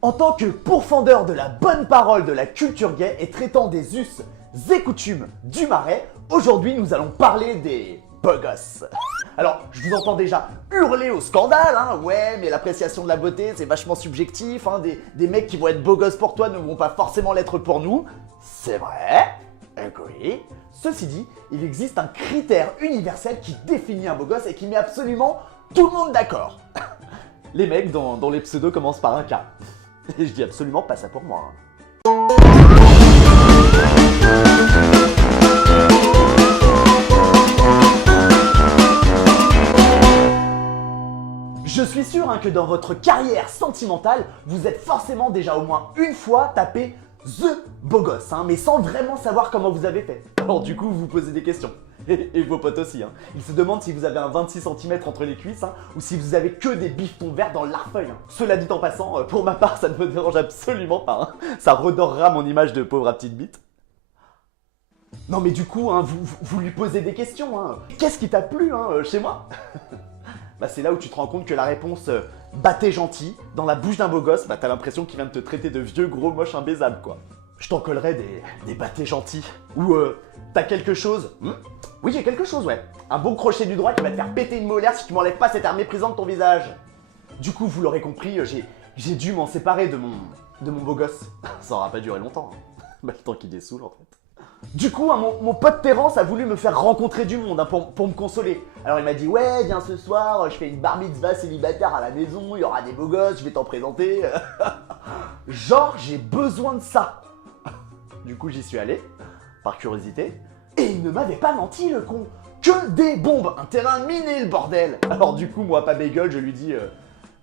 En tant que pourfendeur de la bonne parole de la culture gay et traitant des us et coutumes du Marais, aujourd'hui nous allons parler des beaux gosses. Alors, je vous entends déjà hurler au scandale, hein, ouais, mais l'appréciation de la beauté c'est vachement subjectif, hein, des mecs qui vont être beaux gosses pour toi ne vont pas forcément l'être pour nous. C'est vrai, oui. Ceci dit, il existe un critère universel qui définit un beau gosse et qui met absolument tout le monde d'accord. Les mecs dont les pseudos commencent par un K. Et je dis absolument pas ça pour moi. Je suis sûr que dans votre carrière sentimentale, vous êtes forcément déjà au moins une fois tapé THE beau gosse, mais sans vraiment savoir comment vous avez fait. Alors du coup, vous vous posez des questions. Et vos potes aussi. Ils se demandent si vous avez un 26 cm entre les cuisses ou si vous avez que des bifetons verts dans l'arfeuille. Cela dit en passant, pour ma part, ça ne me dérange absolument pas. Ça redorera mon image de pauvre à petite bite. Non mais du coup, vous lui posez des questions. Qu'est-ce qui t'a plu chez moi? Bah c'est là où tu te rends compte que la réponse bah t'es gentil, dans la bouche d'un beau gosse, bah t'as l'impression qu'il vient de te traiter de vieux gros moche imbaisable quoi. Je t'en collerai des bâtés gentils. Ou t'as quelque chose? Oui j'ai quelque chose ouais. Un bon crochet du droit qui va te faire péter une molaire si tu m'enlèves pas cette air méprisante de ton visage. Du coup vous l'aurez compris, j'ai dû m'en séparer de mon beau gosse. Ça aura pas duré longtemps. Bah le temps qu'il dessoule en fait. Du coup, mon pote Terence a voulu me faire rencontrer du monde pour me consoler. Alors il m'a dit ouais viens ce soir, je fais une bar mitzvah célibataire à la maison, il y aura des beaux gosses, je vais t'en présenter. Genre j'ai besoin de ça. Du coup j'y suis allé, par curiosité, et il ne m'avait pas menti le con. Que des bombes, un terrain miné le bordel. Alors du coup moi pas bégueule, je lui dis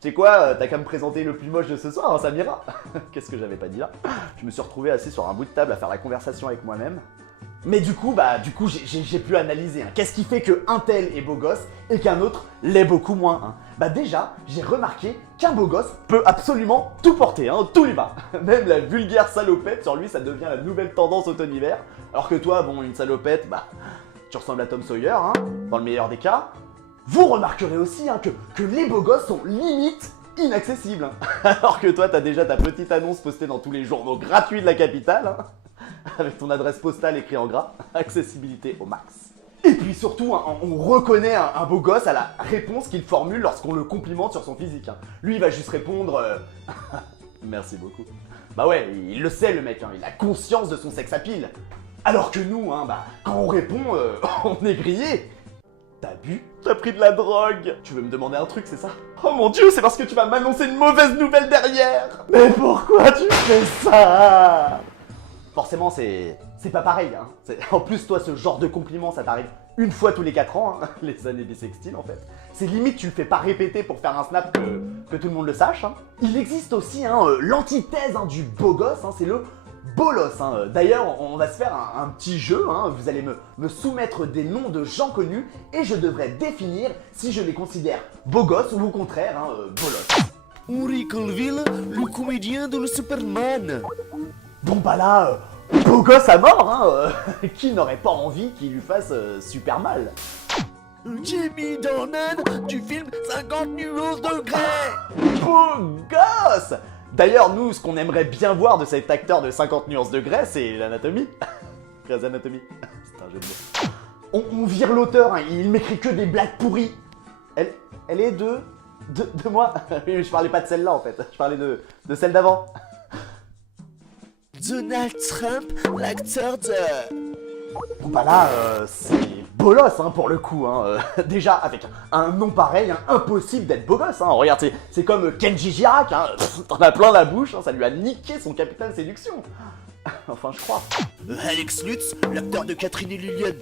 tu sais quoi, t'as qu'à me présenter le plus moche de ce soir, ça m'ira. Qu'est-ce que j'avais pas dit là? Je me suis retrouvé assis sur un bout de table à faire la conversation avec moi-même. Mais du coup j'ai pu analyser. Qu'est-ce qui fait qu'un tel est beau gosse et qu'un autre l'est beaucoup moins Bah déjà, j'ai remarqué qu'un beau gosse peut absolument tout porter, tout lui va. Même la vulgaire salopette, sur lui ça devient la nouvelle tendance automne-hiver. Alors que toi, bon, une salopette, bah, tu ressembles à Tom Sawyer, dans le meilleur des cas. Vous remarquerez aussi que les beaux gosses sont limite inaccessibles. Alors que toi, t'as déjà ta petite annonce postée dans tous les journaux gratuits de la capitale, avec ton adresse postale écrit en gras, accessibilité au max. Et puis surtout, on reconnaît un beau gosse à la réponse qu'il formule lorsqu'on le complimente sur son physique. Lui, il va juste répondre merci beaucoup. Bah ouais, il le sait le mec, il a conscience de son sex appeal. Alors que nous, quand on répond, on est grillé. T'as bu? T'as pris de la drogue? Tu veux me demander un truc, c'est ça? Oh mon dieu, c'est parce que tu vas m'annoncer une mauvaise nouvelle derrière! Mais pourquoi tu fais ça? Forcément, c'est pas pareil, En plus, toi, ce genre de compliment, ça t'arrive une fois tous les 4 ans, les années bissextiles en fait. C'est limite, tu le fais pas répéter pour faire un snap que tout le monde le sache. Il existe aussi l'antithèse du beau gosse, c'est le bolos. D'ailleurs, on va se faire un petit jeu. Vous allez me soumettre des noms de gens connus et je devrais définir si je les considère beaux gosses ou au contraire, bolos. Henry Cavill, le comédien de le Superman. Bon bah là, beau gosse à mort, qui n'aurait pas envie qu'il lui fasse super mal? Jamie Dornan du film 50 nuances de Grey. Beau gosse! D'ailleurs, nous, ce qu'on aimerait bien voir de cet acteur de 50 nuances de Grey, c'est l'anatomie. Grey's Anatomy. C'est un jeu de mots. On vire l'auteur, il m'écrit que des blagues pourries. Elle est de moi. Je parlais pas de celle-là en fait, je parlais de celle d'avant. Donald Trump, l'acteur de... Bon bah là, c'est bolos pour le coup. Déjà, avec un nom pareil, impossible d'être beau gosse. Regarde, c'est comme Kenji Girac, t'en as plein la bouche, ça lui a niqué son capital séduction. Enfin, je crois. Alex Lutz, l'acteur de Catherine et Liliane.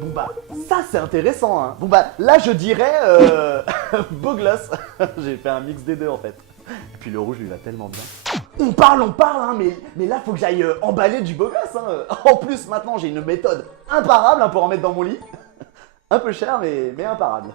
Bon bah, ça c'est intéressant. Bon bah, là je dirais beau gosse. J'ai fait un mix des deux en fait. Et puis le rouge lui va tellement bien. On parle, mais là faut que j'aille emballer du beau gosse. En plus maintenant j'ai une méthode imparable pour en mettre dans mon lit. Un peu cher mais imparable.